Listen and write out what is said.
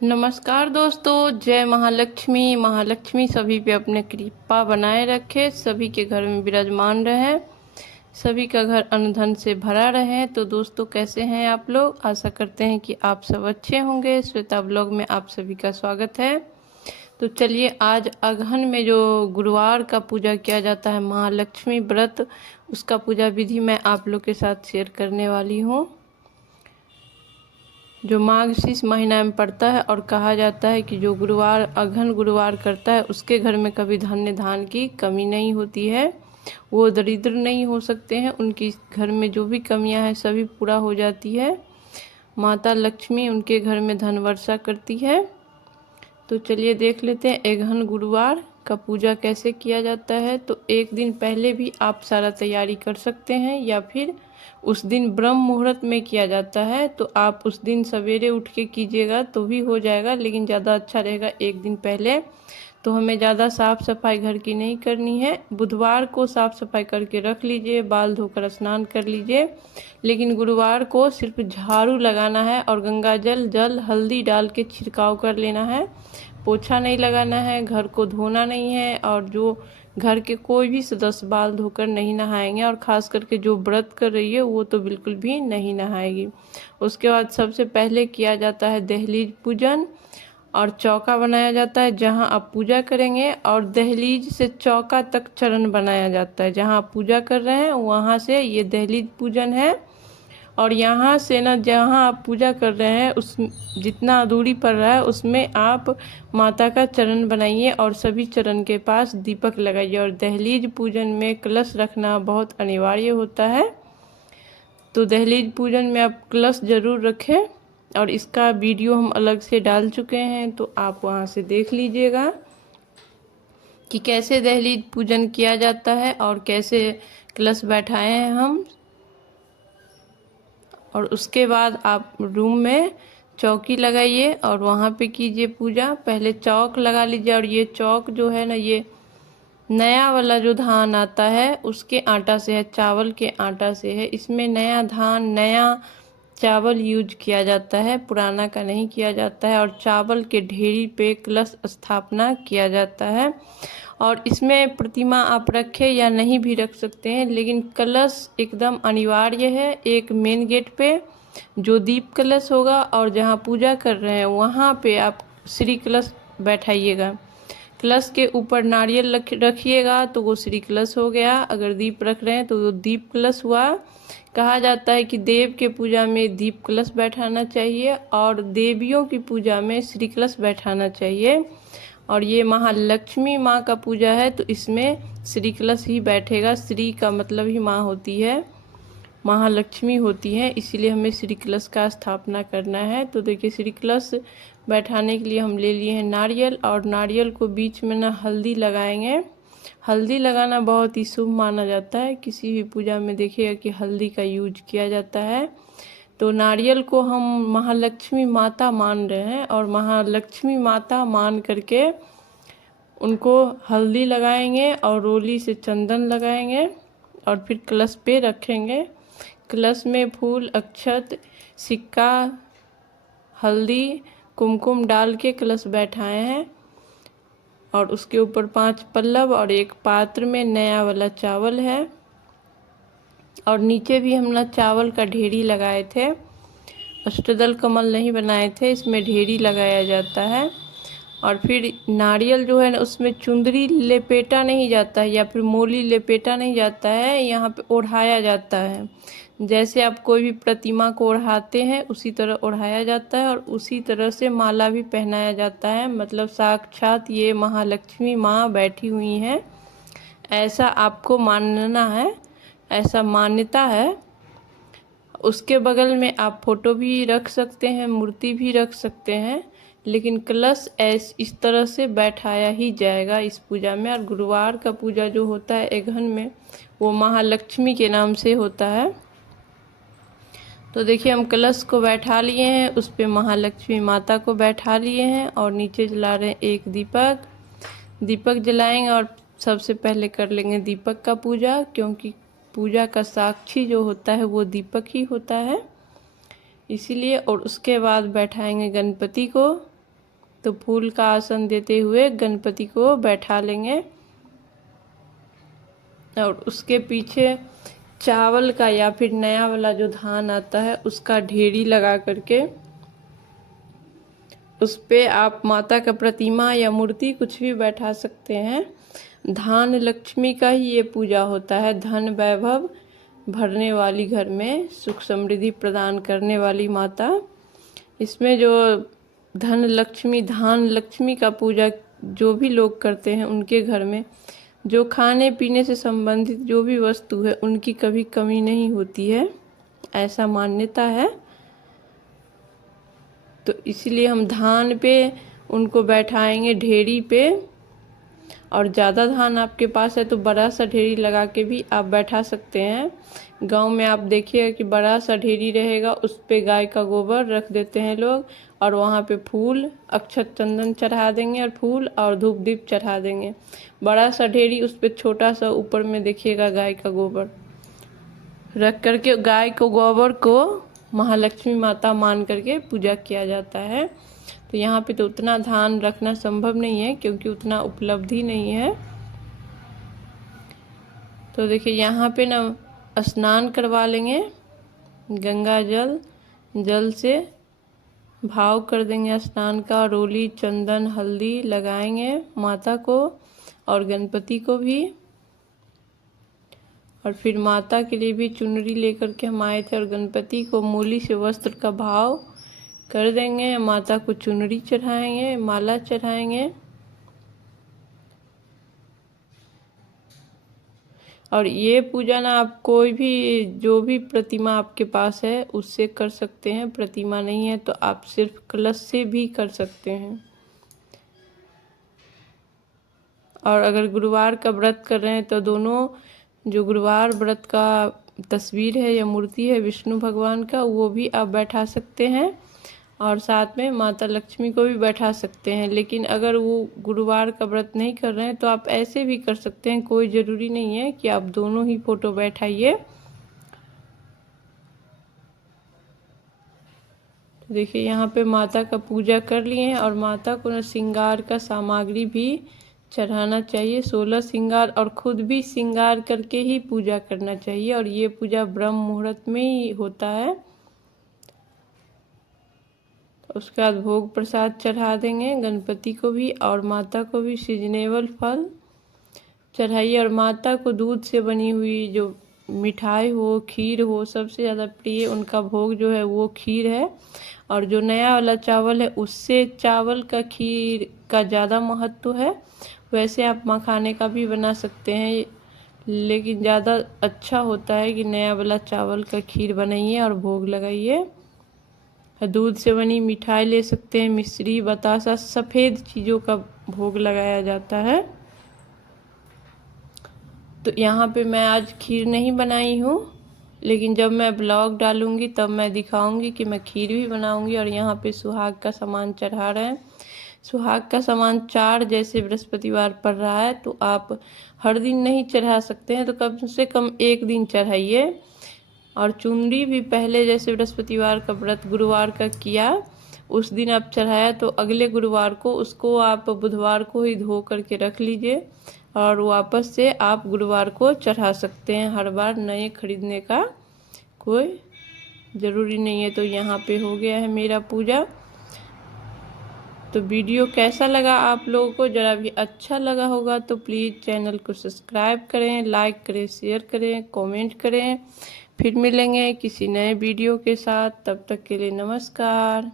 नमस्कार दोस्तों, जय महालक्ष्मी। महालक्ष्मी सभी पे अपने कृपा बनाए रखे, सभी के घर में विराजमान रहे, सभी का घर अन्न धन से भरा रहे। तो दोस्तों, कैसे हैं आप लोग? आशा करते हैं कि आप सब अच्छे होंगे। श्वेता ब्लॉग में आप सभी का स्वागत है। तो चलिए, आज अगहन में जो गुरुवार का पूजा किया जाता है, महालक्ष्मी व्रत, उसका पूजा विधि मैं आप लोग के साथ शेयर करने वाली हूँ, जो मार्गशीर्ष महीना में पड़ता है। और कहा जाता है कि जो गुरुवार अगहन गुरुवार करता है, उसके घर में कभी धन्य धान की कमी नहीं होती है, वो दरिद्र नहीं हो सकते हैं। उनकी घर में जो भी कमियां हैं सभी पूरा हो जाती है। माता लक्ष्मी उनके घर में धन वर्षा करती है। तो चलिए देख लेते हैं अगहन गुरुवार का पूजा कैसे किया जाता है। तो एक दिन पहले भी आप सारा तैयारी कर सकते हैं, या फिर उस दिन ब्रह्म मुहूर्त में किया जाता है तो आप उस दिन सवेरे उठ के कीजिएगा तो भी हो जाएगा, लेकिन ज़्यादा अच्छा रहेगा एक दिन पहले। तो हमें ज़्यादा साफ़ सफाई घर की नहीं करनी है। बुधवार को साफ़ सफाई करके रख लीजिए, बाल धोकर स्नान कर लीजिए, लेकिन गुरुवार को सिर्फ झाड़ू लगाना है और गंगा जल हल्दी डाल के छिड़काव कर लेना है। पोछा नहीं लगाना है, घर को धोना नहीं है, और जो घर के कोई भी सदस्य बाल धोकर नहीं नहाएंगे, और ख़ास करके जो व्रत कर रही है वो तो बिल्कुल भी नहीं नहाएगी। उसके बाद सबसे पहले किया जाता है दहलीज पूजन, और चौका बनाया जाता है जहां आप पूजा करेंगे, और दहलीज से चौका तक चरण बनाया जाता है। जहां आप पूजा कर रहे हैं वहां से ये दहलीज पूजन है, और यहाँ से ना जहाँ आप पूजा कर रहे हैं उस जितना दूरी पड़ रहा है उसमें आप माता का चरण बनाइए, और सभी चरण के पास दीपक लगाइए। और दहलीज पूजन में कलश रखना बहुत अनिवार्य होता है, तो दहलीज पूजन में आप कलश ज़रूर रखें। और इसका वीडियो हम अलग से डाल चुके हैं, तो आप वहाँ से देख लीजिएगा कि कैसे दहलीज पूजन किया जाता है और कैसे कलश बैठाए हैं हम। और उसके बाद आप रूम में चौकी लगाइए और वहाँ पे कीजिए पूजा। पहले चौक लगा लीजिए, और ये चौक जो है ना, ये नया वाला जो धान आता है उसके आटा से है, चावल के आटा से है। इसमें नया धान नया चावल यूज किया जाता है, पुराना का नहीं किया जाता है। और चावल के ढेरी पे कलश स्थापना किया जाता है, और इसमें प्रतिमा आप रखें या नहीं भी रख सकते हैं, लेकिन कलश एकदम अनिवार्य है। एक मेन गेट पे जो दीप कलश होगा, और जहाँ पूजा कर रहे हैं वहाँ पे आप श्री कलश बैठाइएगा। कलश के ऊपर नारियल रखिएगा तो वो श्री कलश हो गया। अगर दीप रख रहे हैं तो वो दीप कलश हुआ। कहा जाता है कि देव के पूजा में दीप कलश बैठाना चाहिए, और देवियों की पूजा में श्री कलश बैठाना चाहिए। और ये महालक्ष्मी माँ का पूजा है तो इसमें श्री कलश ही बैठेगा। श्री का मतलब ही माँ होती है, महालक्ष्मी होती है, इसीलिए हमें श्री कलश का स्थापना करना है। तो देखिए, श्री कलश बैठाने के लिए हम ले लिए हैं नारियल, और नारियल को बीच में ना हल्दी लगाएंगे। हल्दी लगाना बहुत ही शुभ माना जाता है, किसी भी पूजा में देखिएगा कि हल्दी का यूज किया जाता है। तो नारियल को हम महालक्ष्मी माता मान रहे हैं, और महालक्ष्मी माता मान करके उनको हल्दी लगाएंगे और रोली से चंदन लगाएंगे, और फिर कलश पे रखेंगे। कलश में फूल, अक्षत, सिक्का, हल्दी, कुमकुम डाल के कलश बैठाए हैं, और उसके ऊपर 5 पल्लव और एक पात्र में नया वाला चावल है। और नीचे भी हम ना चावल का ढेरी लगाए थे, अष्टदल कमल नहीं बनाए थे, इसमें ढेरी लगाया जाता है। और फिर नारियल जो है ना, उसमें चुंदरी लपेटा नहीं जाता है, या फिर मोली लपेटा नहीं जाता है, यहाँ पे ओढ़ाया जाता है। जैसे आप कोई भी प्रतिमा को ओढ़ाते हैं उसी तरह ओढ़ाया जाता है, और उसी तरह से माला भी पहनाया जाता है। मतलब साक्षात ये महालक्ष्मी माँ बैठी हुई हैं, ऐसा आपको मानना है, ऐसा मान्यता है। उसके बगल में आप फोटो भी रख सकते हैं, मूर्ति भी रख सकते हैं, लेकिन कलश इस तरह से बैठाया ही जाएगा इस पूजा में। और गुरुवार का पूजा जो होता है अगहन में, वो महालक्ष्मी के नाम से होता है। तो देखिए, हम कलश को बैठा लिए हैं, उस पे महालक्ष्मी माता को बैठा लिए हैं, और नीचे जला रहे हैं एक दीपक। दीपक जलाएंगे, और सबसे पहले कर लेंगे दीपक का पूजा, क्योंकि पूजा का साक्षी जो होता है वो दीपक ही होता है, इसीलिए। और उसके बाद बैठाएंगे गणपति को, तो फूल का आसन देते हुए गणपति को बैठा लेंगे और उसके पीछे चावल का या फिर नया वाला जो धान आता है उसका ढेरी लगा करके उस पे आप माता का प्रतिमा या मूर्ति कुछ भी बैठा सकते हैं। धान लक्ष्मी का ही ये पूजा होता है। धन वैभव भरने वाली, घर में सुख समृद्धि प्रदान करने वाली माता। इसमें जो धन लक्ष्मी, धान लक्ष्मी का पूजा जो भी लोग करते हैं उनके घर में जो खाने पीने से संबंधित जो भी वस्तु है उनकी कभी कमी नहीं होती है, ऐसा मान्यता है। तो इसलिए हम धान पे उनको बैठाएंगे, ढेरी पे। और ज़्यादा धान आपके पास है तो बड़ा सा ढेरी लगा के भी आप बैठा सकते हैं। गांव में आप देखिएगा कि बड़ा सा ढेरी रहेगा, उस पे गाय का गोबर रख देते हैं लोग और वहाँ पे फूल, अक्षत, चंदन चढ़ा देंगे और फूल और धूप दीप चढ़ा देंगे। बड़ा सा ढेरी, उस पे छोटा सा ऊपर में देखिएगा गाय का गोबर रख करके गाय को, गोबर को महालक्ष्मी माता मान करके पूजा किया जाता है। तो यहाँ पे तो उतना धान रखना संभव नहीं है क्योंकि उतना उपलब्धि नहीं है। तो देखिए यहाँ पे ना स्नान करवा लेंगे, गंगा जल से भाव कर देंगे स्नान का। रोली, चंदन, हल्दी लगाएंगे माता को और गणपति को भी। और फिर माता के लिए भी चुनरी लेकर के हम आए थे और गणपति को मूली से वस्त्र का भाव कर देंगे। माता को चुनरी चढ़ाएंगे, माला चढ़ाएंगे। और ये पूजा ना आप कोई भी, जो भी प्रतिमा आपके पास है उससे कर सकते हैं। प्रतिमा नहीं है तो आप सिर्फ कलश से भी कर सकते हैं। और अगर गुरुवार का व्रत कर रहे हैं तो दोनों, जो गुरुवार व्रत का तस्वीर है या मूर्ति है विष्णु भगवान का, वो भी आप बैठा सकते हैं और साथ में माता लक्ष्मी को भी बैठा सकते हैं। लेकिन अगर वो गुरुवार का व्रत नहीं कर रहे हैं तो आप ऐसे भी कर सकते हैं, कोई ज़रूरी नहीं है कि आप दोनों ही फोटो बैठाइए। तो देखिए यहाँ पे माता का पूजा कर लिए हैं और माता को ना श्रृंगार का सामग्री भी चढ़ाना चाहिए, 16 श्रृंगार, और खुद भी श्रृंगार करके ही पूजा करना चाहिए। और ये पूजा ब्रह्म मुहूर्त में ही होता है। उसके बाद भोग प्रसाद चढ़ा देंगे, गणपति को भी और माता को भी सीजनेबल फल चढ़ाइए। और माता को दूध से बनी हुई जो मिठाई हो, खीर हो, सबसे ज़्यादा प्रिय उनका भोग जो है वो खीर है। और जो नया वाला चावल है उससे चावल का खीर का ज़्यादा महत्व है। वैसे आप मखाने का भी बना सकते हैं, लेकिन ज़्यादा अच्छा होता है कि नया वाला चावल का खीर बनाइए और भोग लगाइए। दूध से बनी मिठाई ले सकते हैं, मिश्री, बतासा, सफ़ेद चीज़ों का भोग लगाया जाता है। तो यहाँ पे मैं आज खीर नहीं बनाई हूँ, लेकिन जब मैं ब्लॉग डालूँगी तब मैं दिखाऊँगी कि मैं खीर भी बनाऊँगी। और यहाँ पे सुहाग का सामान चढ़ा रहे हैं। सुहाग का सामान 4 जैसे बृहस्पतिवार पड़ रहा है तो आप हर दिन नहीं चढ़ा सकते हैं, तो कम से कम एक दिन चढ़ाइए। और चुनरी भी पहले जैसे बृहस्पतिवार का व्रत गुरुवार का किया उस दिन आप चढ़ाया तो अगले गुरुवार को उसको आप बुधवार को ही धो करके रख लीजिए और वापस से आप गुरुवार को चढ़ा सकते हैं। हर बार नए खरीदने का कोई ज़रूरी नहीं है। तो यहाँ पे हो गया है मेरा पूजा। तो वीडियो कैसा लगा आप लोगों को? ज़रा भी अच्छा लगा होगा तो प्लीज़ चैनल को सब्सक्राइब करें, लाइक करें, शेयर करें, कमेंट करें। फिर मिलेंगे किसी नए वीडियो के साथ, तब तक के लिए नमस्कार।